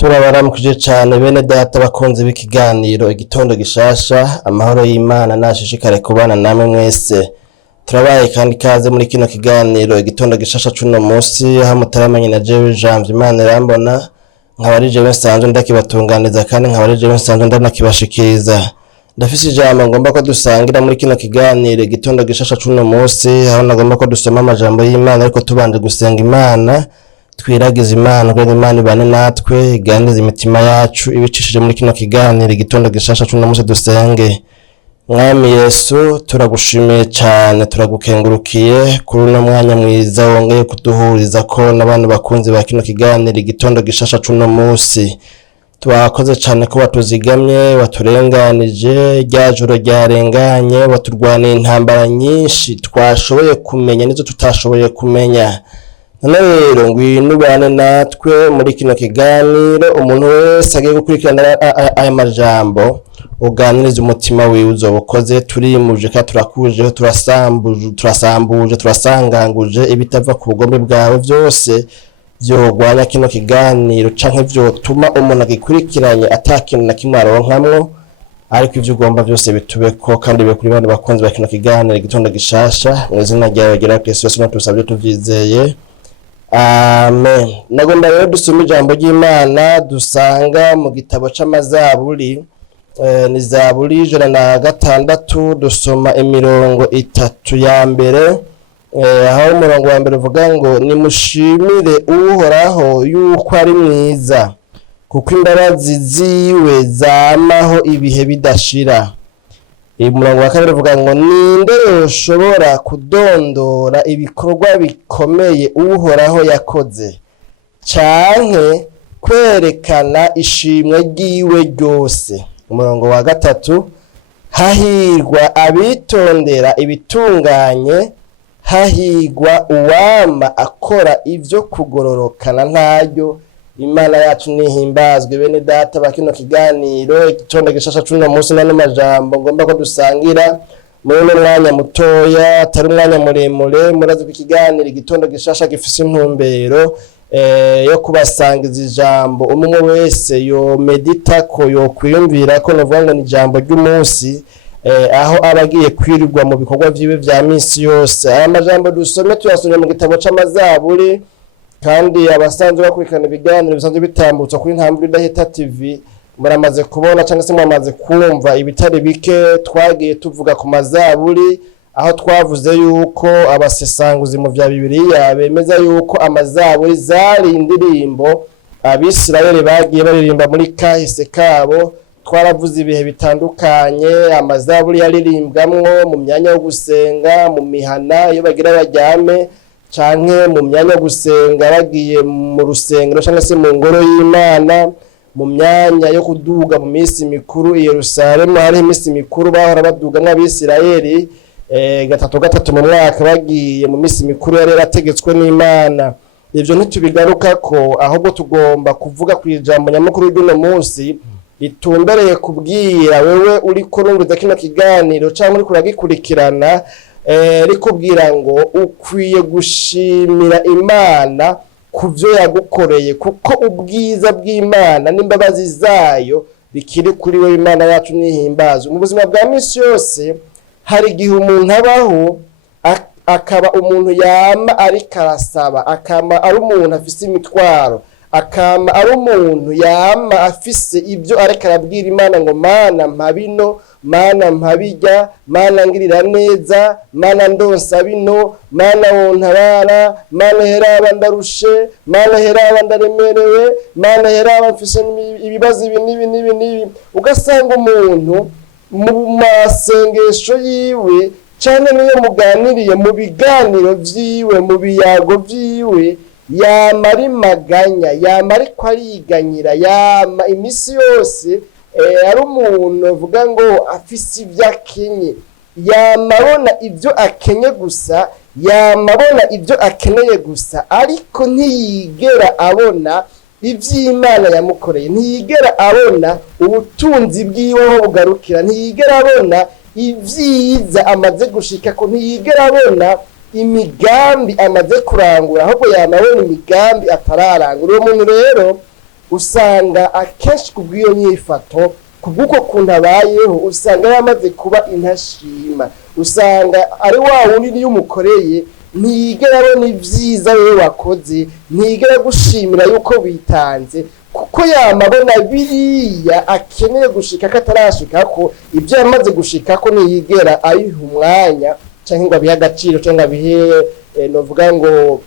Turabaramukije cane bene data bakunze b'ikiganiro igitondo gishasha, amahoro y'Imana nashishikare kubana namwe mwese. Turabaye kandi kaze muri kino kiganiro igitondo gishasha cuno musi, aho mutaramanye na jewe Janvier Imana irambona, nkaba ari jewe nsanzwe ndakibatunganiza kandi nkaba ari jewe nsanzwe ndanakibashikiriza. Ndafise ijambo ngomba ko dusangira muri kino kiganiro igitondo gishasha cuno musi, aho nagomba ko dusoma amajambo y'Imana ariko tubanje gusenga Imana. Twiragize Imana kugira Imana ibane natwe, iganirize imitima yacu ibicishije muri kino kiganiro igitondo gishasha cuno musi dusenge. Mwami Yesu turagushimiye cyane, turagukengurukiye kuri uno mwanya mwiza wongeye kuduhuriza ko n'abantu bakunze ba kino kiganiro igitondo gishasha cuno musi. Twakoze cyane ko watuzigamye, waturenganije, rya joro ryarenganye, waturwaniye intambara nyinshi twashoboye kumenya nizo tutashoboye kumenya. None rero ngwino ubane natwe muri kino kiganiro, umuntu wese agiye gukurikirana aya majambo uganiriza umutima wiwe uzobukoze. Turimuje kandi turakuje, turasambuje, turasanganguje ibitava ku bugombe bwawe byose vyogwanya kino kiganiro canke vyotuma umuntu agikurikiranye atakintu na kimwe aronkamwo, ariko ivyo ugomba byose bitubeko kandi bibe kuri bandi bakunzi ba kino kiganiro igitondo gishasha. Mu izina ryawe gira Kristo Yesu tusabye tuvyizeye, amen. Nagomba rero dusoma ijambo ry'Imana dusanga mu gitabo c'amazaburi, ni zaburi 106, dusoma imirongo 3 ya mbere, aho umurongo wa mbere uvuga ngo nimushimire uhoraho yuko ari mwiza, kuko imbabazi ziwe zamaho ibihe bidashira. Umurongo wa kabiri uvuga ngo ninde yoshobora kudondora ibikorwa bikomeye uhoraho yakoze, canke kwerekana ishimwe ryiwe ryose. Umurongo wa gatatu, hahirwa abitondera ibitunganye, hahirwa uwama akora ivyo kugororokana ntaryo. Imana yacu nihimbazwe bene data bakino kiganiro igitondo gishasha cuno musi nane majambo ngomba ko dusangira muri uno mwanya mutoya atari umwanya muremure. Murazi ko ikiganiro igitondo gishasha gifise intumbero yo kubasangiza ijambo umwe wese yo medita ko yo kwiyumvira ko novuga ngo ni ijambo ry'umunsi, aho abagiye kwirirwa mu bikorwa vyiwe vya misi yose. Aya majambo dusome tuyasomye mu gitabo c'amazaburi, kandi abasanzwe bakurikirana ibiganiro bisanzwe bitambutsa kuri Ntambwe Idahita TV muramaze kubona cyangwa se mwamaze kumva ibitari bike twagiye tuvuga ku mazaburi, aho twavuze yuko abasesanguzi mu vya Bibiliya bemeza yuko amazaburi zari indirimbo Abisirayeli bagiye baririmba muri kahise kabo. Twaravuze ibihe bitandukanye amazaburi yaririmbwamwo mu myanya yo gusenga, mu mihana iyo bagira baryame, canke mu myanya yo gusenga bagiye mu rusengero cyangwa se mu ngoro y'Imana, mu myanya yo kuduga mu minsi mikuru i Yerusalemu. Hari iminsi mikuru bahora badugamwo Abisirayeli gatatu mu mwaka bagiye mu minsi mikuru yari yarategetswe n'Imana. Ivyo ntitubigaruka ko, ahubwo tugomba kuvuga ku ijambo nyamukuru ry'uno munsi ritumbereye kubwira wewe uri kurunguza kino kiganiro canke uri kuragikurikirana, rikubwira ngo ukwiye gushimira Imana kuvyo yagukoreye, kuko ubwiza bw'Imana n'imbabazi zayo bikiri kuri we. Imana yacu nihimbazwe. Mu buzima bwa misi yose hari igihe umuntu abaho akaba umuntu yama ariko arasaba, akama ari umuntu afise imitwaro, akama ari umuntu yama afise ibyo ariko arabwira Imana ngo Mana mpa bino, Mana mpa birya, Mana ngirira neza, Mana ndonsa bino, Mana wontabara, Mana heraba ndarushe, Mana heraba ndaremerewe, Mana heraba mfise ibibazo ibi n'ibi. Ugasanga umuntu mu masengesho yiwe cyane niyo muganiriye mu biganiro vyiwe, mu biyago vyiwe, yama ari maganya, yama ariko ariganyira, yama imisi yose ari umuntu avuga ngo afise ibyo akenye, yama abona ibyo akenye gusa, yama abona ibyo akeneye gusa, ariko ntiyigera abona ivy'Imana yamukoreye, ntiyigera abona ubutunzi bwiwe aho bugarukira, ntiyigera abona ivyiza amaze gushika ko, ntiyigera abona imigambi amaze kurangura, ahubwo yama abona imigambi atararangura. Uwo muntu rero usanga akenshi kubw'iyo nyifato kubw'uko kuntu abayeho usanga yamaze kuba intashima, usanga ari wa wundi niyo umukoreye ntiyigera abona ibyiza wewe wakoze, ntiyigera gushimira yuko bitanze, kuko yamabona biriya akeneye gushika ko atarashikako, ibyo yamaze gushikako ntiyigera ayiha umwanya cyangwa ngo abihe agaciro cyangwa abihe novuga ngo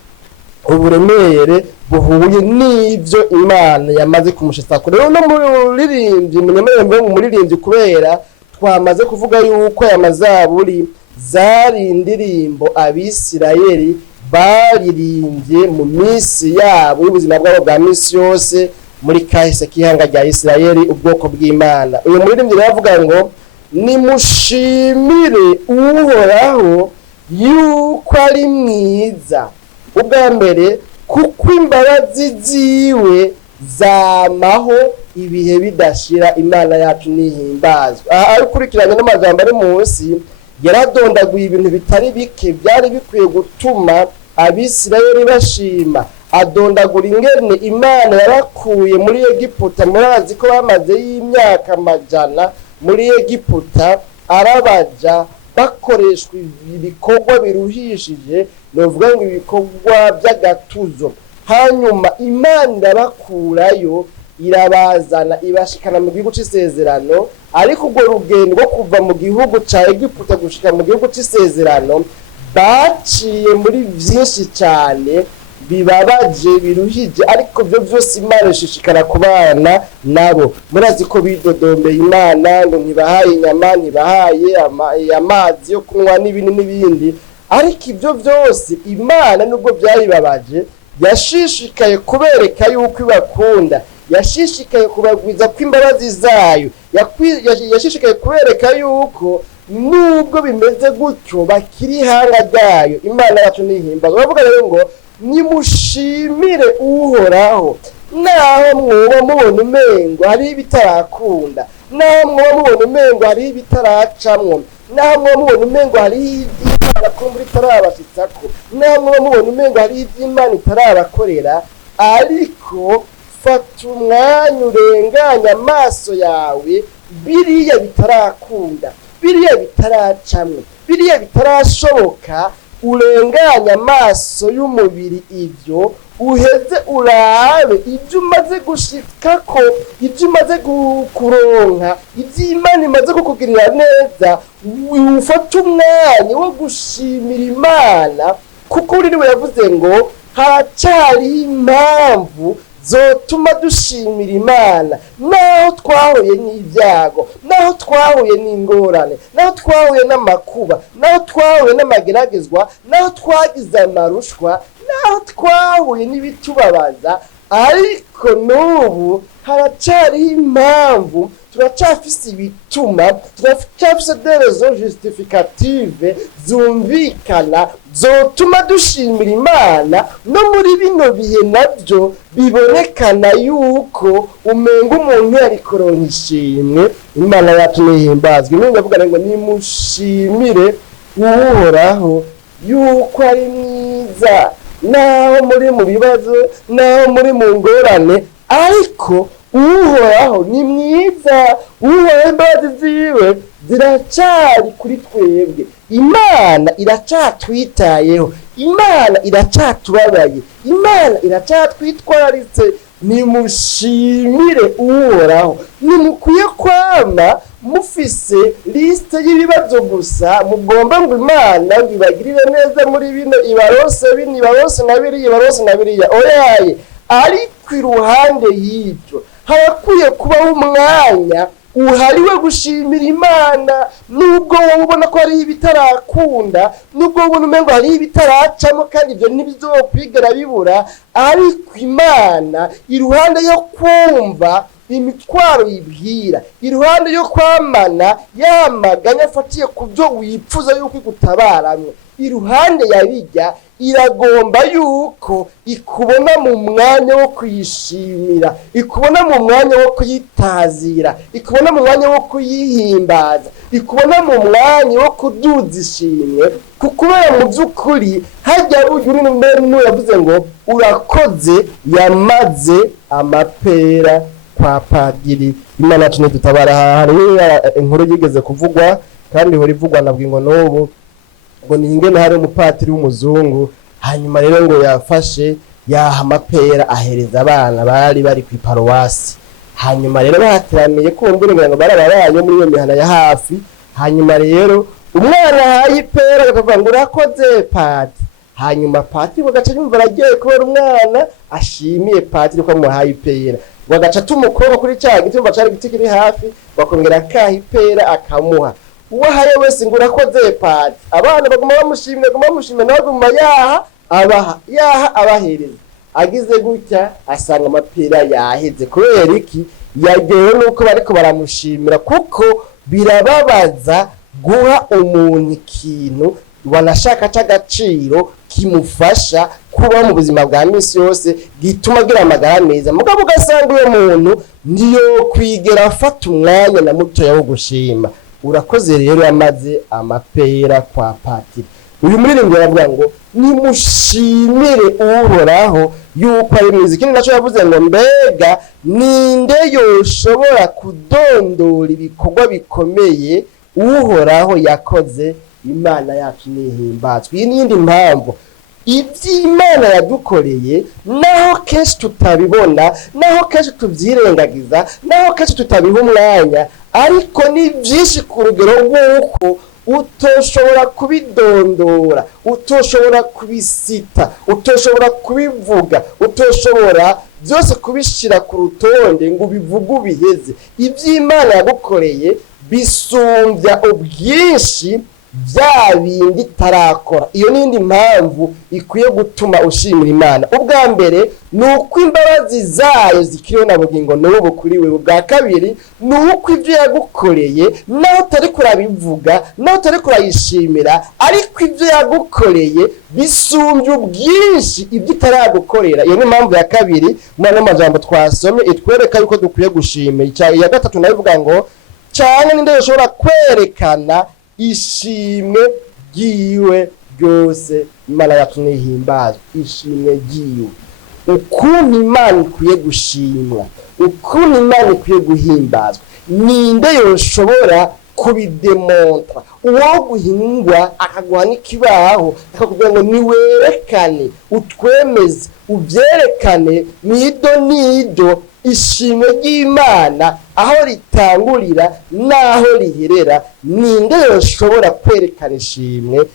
uburemere buhuye n'ibyo Imana yamaze kumushitsa. Rero no muririmbyi munyemerere mu muririmbyi kubera twamaze kuvuga yuko aya mazaburi zari indirimbo Abisirayeli baririmbye mu minsi yabo y'ubuzima bwabo bwa minsi yose muri kahise k'ihanga rya Isirayeli, ubwoko bw'Imana. Uyu muririmbyi aravuga ngo nimushimire Uhoraho yuko ari mwiza, ubwa mbere kuko imbabazi ziwe zamaho ibihe bidashira. Imana yacu nihimbazwa. Aha ukurikiranye n'amajambo ari munsi yaradondaguye ibintu bitari bike byari bikwiye gutuma Abisirayeli bashima. Adondagura ingene Imana yarakuye muri Egiputa, murazi ko bamaze y'imyaka amajana muri Egiputa, arabaja bakoreshwa ibikorwa biruhishije, novuga ngo ibikorwa by'agatuzo. Hanyuma Imana irabakurayo irabazana ibashikana mu gihugu c'isezerano, ariko urwo rugendo rwo kuva mu gihugu ca Egiputa gushika mu gihugu c'isezerano baciye muri byinshi cyane bibabaje biruhije, ariko byo byose Imana ishishikara kubana nabo. Murazi ko bidodombeye Imana ngo ntibahaye inyama, ntibahaye amazi yo kunywa n'ibindi, ariko ibyo byose Imana nubwo byayibabaje yashishikaye kubereka yuko ibakunda, yashishikaye kubagwiza ko imbabazi zayo, yashishikaye kubereka yuko nubwo bimeze gutyo bakiri ihanga ryayo. Imana yacu nihimbazwa. Bavuga rero ngo nimushimire Uhoraho naho mwoba mubona umengo hariho ibitarakunda, naho mwoba mubona umengo hariho ibitaracamwo, naho mwoba mubona umengo hariho iby'Imana kumbura itarabashitsako, naho mwoba mubona umengo hariho iby'Imana itarabakorera, ariko fata umwanya urenganya amaso yawe biriya bitarakunda, biriya bitaracamwe, biriya bitarashoboka, urenganya amaso y'umubiri ibyo, uheze urabe ibyo umaze gushikako, ibyo umaze kuronka, ibyo Imana imaze kukugirira neza. Ufata umwanya wo gushimira Imana, kuko uri we yavuze ngo haracyari impamvu zotuma dushimira Imana, naho twahuye n'ibyago, naho twahuye n'ingorane, naho twahuye n'amakuba, naho twahuye n'amageragezwa, naho twagize amarushwa, naho twahuye n'ibitubabaza, ariko n'ubu haracyariho impamvu, turacyafise ibituma, turacyafise des raisons justificatives zumvikana zotuma dushimira Imana no muri bino bihe nabyo bibonekana yuko umenga umuntu yari kuronka ishimwe. Imana yacu nihimbazwe. Imana ivuga ngo nimushimire Uhoraho yuko ari mwiza, naho muri mu bibazo, naho muri mu ngorane, ariko Uhoraho ni mwiza. Uhoraho imbabazi ziwe ziracyari kuri twebwe. Imana iracyatwitayeho, Imana iracyatubabaye, Imana iracyatwitwararitse. Nimushimire Uhoraho. Nimukwiye kwama mufise liste y'ibibazo gusa, mugomba ngo Imana ibagirire neza muri bino, ibarose bino, ibarose na biriya, ibarose na biriya, oyaye. Ariko iruhande y'ibyo harakwiye kubaho umwanya uhariwe gushimira Imana, nubwo wowe ubona ko hariho ibitarakunda, nubwo wowe ubona umengo hariho ibitaracamo, kandi ibyo ntibizokwigera bibura, ariko Imana iruhande yo kumva imitwaro yibwira, iruhande yo kwamana yamaganya afatiye ku byo wipfuza yuko igutabaramwe, iruhande yabijya iragomba yuko ikubona mu mwanya wo kuyishimira, ikubona mu mwanya wo kuyitazira, ikubona mu mwanya wo kuyihimbaza, ikubona mu mwanya wo kuduza ishimwe, kubera mu by'ukuri hajya uri yavuze ngo urakoze yamaze amapera kwa padiri. Imana yacu nidutabara. Hari inkuru yigeze kuvugwa kandi ihora ivugwa nabwo n'ubu ngo ni ingene hari umupatiri w'umuzungu, hanyuma rero ngo yafashe yaha amapera ahereza abana bari ku iparuwasi, hanyuma rero bahateraniye kumvira ngo barabaye muri iyo mihana ya hafi, hanyuma rero umwana ahaye ipera akavuga ngo urakoze pati, hanyuma pati bagaca yumva aragiye kubera umwana ashimiye pati ko amuhaye ipera, bagaca tumukobwa kuri cya giti bacari igiti kiri hafi bakongera akaha ipera akamuha, uwo ahaye wese ngo urakoze pati, abana baguma bamushimira nawe aguma yaha abahereza, agize gutya asanga amapera yaheze. Kubera iki? yagewe nuko bariko baramushimira, kuko birababaza guha umuntu ikintu wanashaka c'agaciro kimufasha kuba mu buzima bwa misi yose, gituma agira amagara meza, mugabo ugasanga uyo muntu ndiyo kwigera afata umwanya na mutoya wo gushima. Urakoze rero yamaze amapera kwa patiri. Uyu muririmbyi aravuga ngo nimushimire uhoraho yuko ari mwiza. Ikindi naco yavuze ngo mbega ninde yoshobora kudondora ibikorwa bikomeye uhoraho yakoze. Imana yacu nihimbazwe. Iyi n'iyindi mpamvu ivy'Imana yadukoreye naho kenshi tutabibona, naho kenshi tuvyirengagiza, naho kenshi tutabiha umwanya, ariko ni vyinshi ku rugero rw'uko utoshobora kubidondora, utoshobora kubisita, utoshobora kubivuga, utoshobora byose kubishira ku rutonde ngo ubivuge ubiheze. ivy'Imana yagukoreye bisumbya ubwinshi bya bindi itarakora. Iyo n'indi mpamvu ikwiye gutuma ushimira Imana. Ubwa mbere ni uko imbabazi zayo zikiriho na bugingo n'ubu kuri wewe. Ubwa kabiri ni uko ibyo yagukoreye naho utari kurabivuga, naho utari kurayishimira, ariko ibyo yagukoreye bisumbya ubwinshi ibyo itaragukorera. Iyo ni impamvu ya kabiri mwana w'amajambo twasomye itwereka yuko dukwiye gushima. Iya gatatu nabivuga ngo cyane ninde yoshobora kwerekana ishimwe giwe ryose. Imana yacu nihimbazwe. ishimwe giwe, ukuntu Imana ikwiye gushimwa, ukuntu Imana ikwiye guhimbazwa, ninde yoshobora kubidemontra? Uwo guhingwa akaguha n'ikibaho akakubwira ngo niwerekane, utwemeze, uvyerekane nido nido ishimwe ry'Imana aho ritangurira naho riherera. Ninde yoshobora kwerekana ishimwe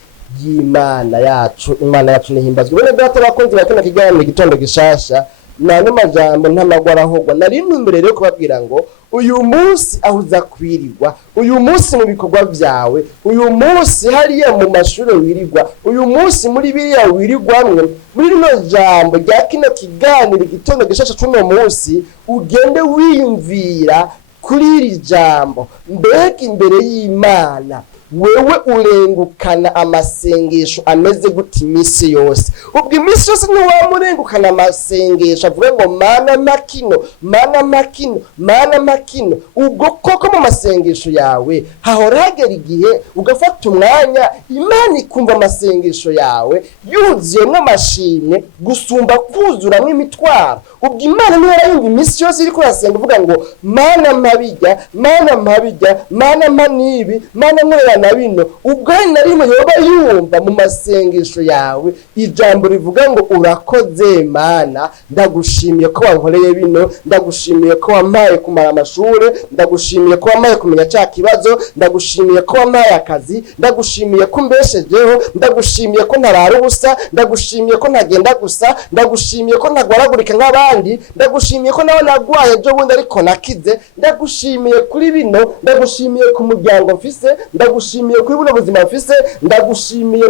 ry'Imana yacu? Imana yacu nihimbazwe. Bene data bakunzi bakina kiganiro igitondo gishasha, nane majambo ntamagwara ahogwa nari imbere rero kubabwira ngo uyu munsi ahuza kwirirwa, uyu munsi mu bikorwa byawe, uyu munsi hariya mu mashuri wirirwa, uyu munsi muri biriya wirirwamwe, muri rino jambo rya kino kiganiro igitondo gishasha cy'uno munsi, ugende wiyumvira kuri iri jambo. Mbega imbere y'Imana wewe urengukana amasengesho ameze gute imisi yose? Ubwo imisi yose ntiwamurengukana amasengesho avuga ngo mana makino, mana makino, mana makino. Ubwo koko mu masengesho yawe hahora hagera igihe ugafata umwanya Imana ikumva amasengesho yawe yuzuyemwo amashimwe gusumba kuzuramwo imitwaro. Ubwo Imana niyo yarayumva imisi yose iriko urasenga uvuga ngo mana mpabijya, mana mpabijya, mana mpanibi, mana nkorera na bino. Ubwo narimwe yoba yumva mu masengesho yawe ijambo rivuga ngo urakoze Mana, ndagushimiye ko wankoreye bino, ndagushimiye ko wampaye kumara amashure, ndagushimiye ko wampaye kumenya cya kibazo, ndagushimiye ko wampaye akazi, ndagushimiye ko mbeshejeho, ndagushimiye ko ntarara ubusa, ndagushimiye ko ntagenda gusa, ndagushimiye ko ntagwaragurika nk'abandi, ndagushimiye ko nawe nagwaye ejo bundi ariko nakize, ndagushimiye kuri bino, ndagushimiye ku muryango mfise, ndagushimiye ndagushimiye kuri buno buzima mfise, ndagushimiye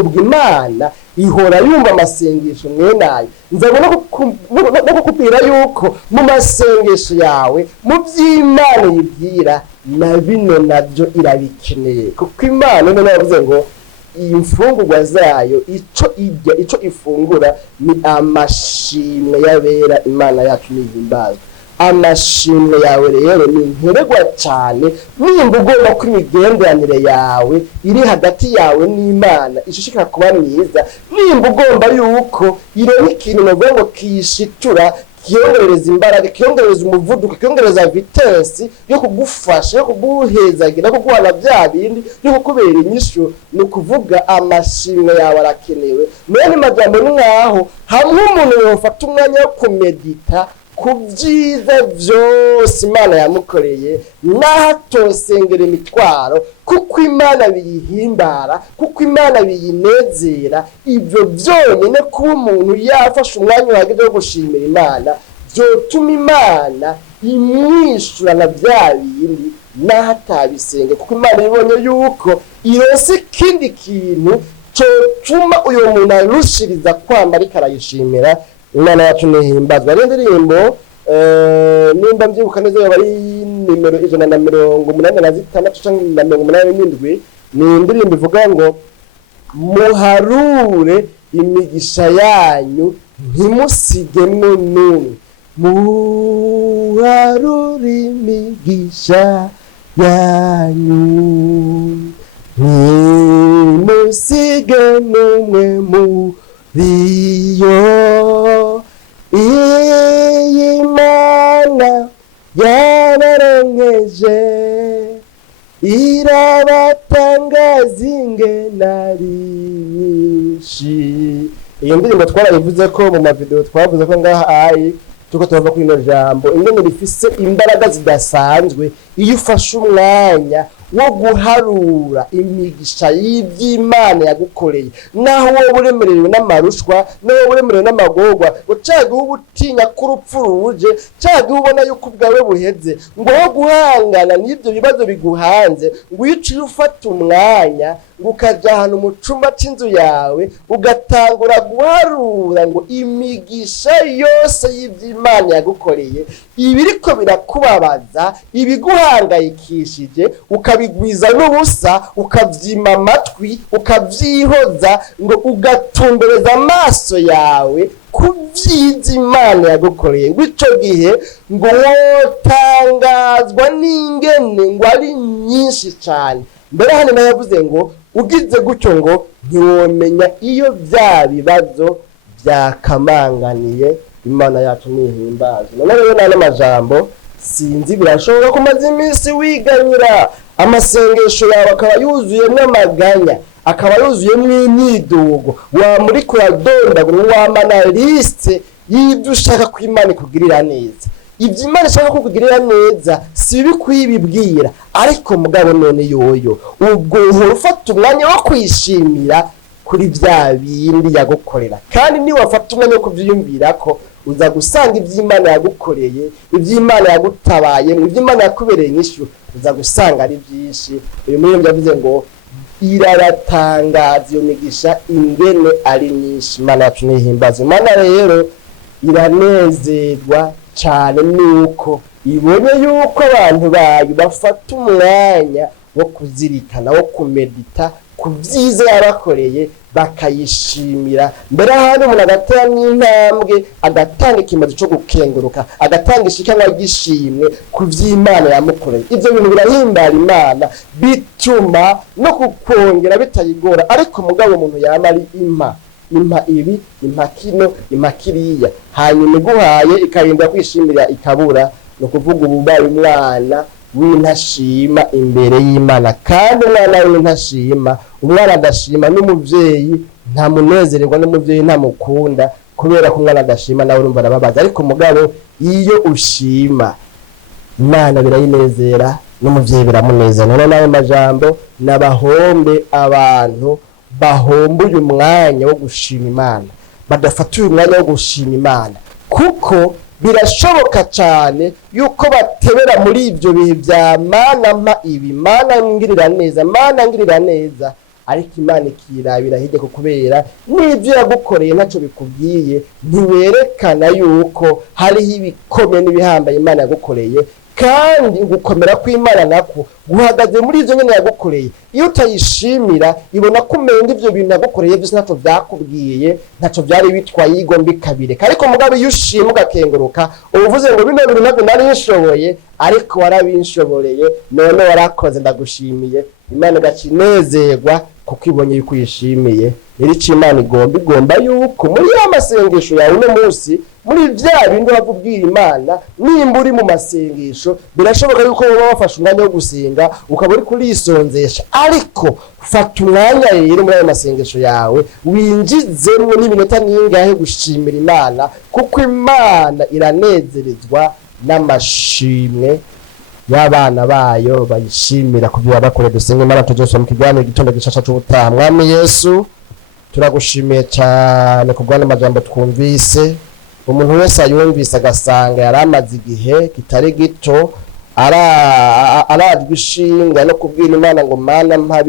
ubwo Imana ihora yumva amasengesho mwenayo. Nzabona no kukubwira yuko mu masengesho yawe mu by'Imana yibwira na bino nabyo irabikeneye, kuko Imana niyo yavuze ngo imfungurwa zayo ico ifungura ni amashimwe y'abera. Imana yacu nihimbazwe. Amashimwe yawe rero ni nkenerwa cyane, nimba ugomba ko imigenderanire yawe iri hagati yawe n'Imana ishishikara kuba myiza, nimba ugomba yuko ireba ikintu navuga ngo kiyishitura, kiyongereza imbaraga, kiyongereza umuvuduko, kiyongereza vitesi yo kugufasha, yo kuguhezagira, yo kuguhana bya bindi, yo kukubera inyishu, ni ukuvuga amashimwe yawe arakenewe. Mwene majambo ni nkaho hamwe umuntu yofata umwanya wo kumedita ku byiza byose Imana yamukoreye, n'ahatosengera imitwaro, kuko Imana biyihimbara, kuko Imana biyinezera. Ibyo byonyine kuba umuntu yafashe umwanya uhagije wo gushimira Imana byotuma Imana imwishurana bya bindi n'ahatabisenge, kuko Imana ibonye yuko irose ikindi kintu cyotuma uyu muntu arushiriza kwamba ariko arayishimira. Imana yacu nihimbazwa. Ari indirimbo nimba mbyibuka neza yaba ari nimero 186 cyangwa 187, ni indirimbo ivuga ngo muharure imigisha yanyu ntimusigemwe n'umwe. Muharure imigisha yanyu ntimusige n'umwe muriyo. Iyi Mana yabaronkeje irabatangaza ingene ari nyinshi. Iyo ndirimbo twarayivuze ko mu mavideo twavuze ko ngaha ari tuko tuva kuri ino jambo ingene rifise imbaraga zidasanzwe iyo ufashe umwanya wo guharura imigisha y'iby'Imana yagukoreye, naho wowe uremerewe n'amarushwa, naho wowe uremerewe n'amagorwa, ngo caga ubutinya kurupfu ruje, caga ubona yuko ubwawe buheze, ngo wo guhangana n'ibyo bibazo biguhanze, ngo uciye ufata umwanya ngo ukaja ahantu mu cumba c'inzu yawe ugatangura guharura ngo imigisha yose y'iby'Imana yagukoreye, ibiriko birakubabaza, ibiguhangayikishije ukabigwiza n'ubusa, ukavyima amatwi, ukavyihoza, ngo ugatumbereza amaso yawe ku vyiza Imana yagukoreye, ngo ico gihe ngo wotangazwa n'ingene ngo ari nyinshi cane. Mbere hano nayavuze ngo ugize gutyo ngo ntiwomenya iyo bya bibazo byakamanganiye. Imana yacu nihimbazwe. None rero n'amajambo sinzi birashoboka kumaze iminsi wiganyira amasengesho yawe akaba yuzuyemwo amaganya, akaba yuzuyemwo imyidogo, wamuri kuradondagura wamana liste y'ibyo ushaka ko Imana ikugirira neza. Ibyo Imana ishaka kukugirira neza si bibi kwibibwira, ariko mugabo none yoyo ubwo uhora ufata umwanya wo kwishimira kuri bya bindi yagukorera, kandi ni wafata umwanya wo kubyiyumvira ko uza gusanga iby'Imana yagukoreye, iby'Imana yagutabaye, iby'Imana yakubereye inyishu, uza gusanga ari byinshi. Uyu muririmbyi yavuze ngo irabatangaza iyo migisha ingene ari nyinshi. Imana yacu nihimbaza. Imana rero iranezerwa cyane nuko ibonye yuko abantu bayo bafata umwanya wo kuzirikana, wo kumedita ku byiza yabakoreye, bakayishimira. Mbere ahantu umuntu agatera n'intambwe, agatanga ikimazi cyo gukenguruka, agatanga ishikanwa gishimwe ku by'Imana yamukoreye. Ibyo bintu birahimbara Imana, bituma no kukongera bitayigora. Ariko mugabo umuntu yama ari impa ibi, impa kino, impa kiriya, hanyuma iguhaye ikarinda kwishimira ikabura, no kuvuga ububaye umwana w'intashima imbere y'Imana. Kandi umwana w'intashima, umwana adashima n'umuvyeyi nta munezererwa, n'umuvyeyi nta mukunda, kubera ko umwana adashima nawe urumva arababaza. Ariko mugabo iyo ushima Imana birayinezera, n'umuvyeyi biramunezera. None nawe majambo nabahombe abantu bahombuye umwanya wo gushima Imana, badafata uyu mwanya wo gushima Imana, kuko birashoboka cyane yuko batebera muri ibyo bihe bya mana mpa ibi, mana ngirira neza, ariko Imana ikirabira hirya ko kubera n'ibyo yagukoreye ntacyo bikubwiye, ntiwerekana yuko hariho ibikomeye n'ibihambaye Imana yagukoreye, kandi ugukomera kw'Imana nako guhagaze muri ibyo nyine yagukoreye. Iyo utayishimira ibona ko umenga ibyo bintu yagukoreye byose ntacyo byakubwiye, ntacyo byari bitwaye, igomba ikabireka. Ariko mugabo iyo ushima ugakenguruka uvuze ngo bino bintu ntabwo nari nshoboye, ariko warabinshoboreye, none warakoze, ndagushimiye. Imana igacinezerwa kuko ibonye yuko uyishimiye. Rero icyo Imana igomba yuko muri ya masengesho yawe uno munsi, muri bya bindi wavubwira Imana, nimba uri mu masengesho birashoboka yuko wowe wafashe umwanya wo gusenga ukaba uri kurisonzesha, ariko fata umwanya rero muri ayo masengesho yawe winjizemo n'iminota n'ingahe gushimira Imana, kuko Imana iranezerezwa n'amashimwe y'abana bayo bayishimira ku byo yabakoreye. Dusenge Imana tujose mu kiganiro igitondo gishasha cy'ubutaha. Mwami Yesu, turagushimiye cyane ku bwana amajambo twumvise. Umuntu wese ayumvise agasanga yaramaze igihe kitari gito arajwe ishinga no kubwira Imana ngo mana mpa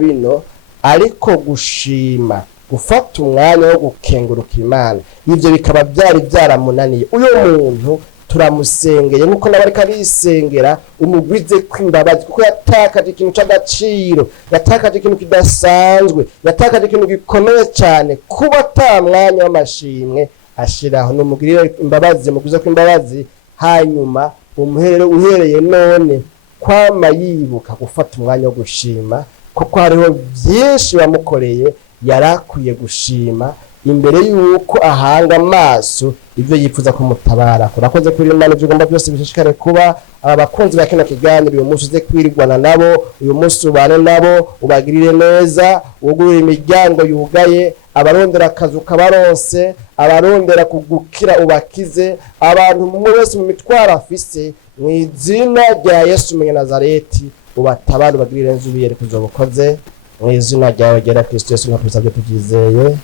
bino, ariko gushima, gufata umwanya wo gukenguruka Imana, ibyo bikaba byari byaramunaniye. Uyo muntu turamusengeye nkuko nawe ariko arisengera, umugwize kw'imbabazi, kuko yatakaje ikintu cy'agaciro, yatakaje ikintu kidasanzwe, yatakaje ikintu gikomeye cyane, kuba ata mwanya w'amashimwe ashiraho. Numugirire imbabazi, mugwize kw'imbabazi, hanyuma uhereye none kwama yibuka gufata umwanya wo gushima, kuko hariho byinshi bamukoreye yarakwiye gushima imbere yuko ahanga amaso ibyo yifuza kumutabara. Kurakoze kuri Imana, ibyo ugomba byose bishishikare kuba abakunzi ba kino kiganiro. Uyu munsi uze kwirigwana nabo, uyu munsi ubane nabo, ubagirire neza, ugurire imiryango yugaye, abarondera akazi ukabaronse, abarondera kugukira ubakize, abantu umwe wese mu mitwaro afise, mu izina rya Yesu Umunyanazareti ubatabara, ubagirire neza, ubiyere kuzobukoze mu izina ryawe ryera Kristo Yesu, nka tubisabye tubyizeye,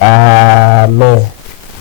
amen.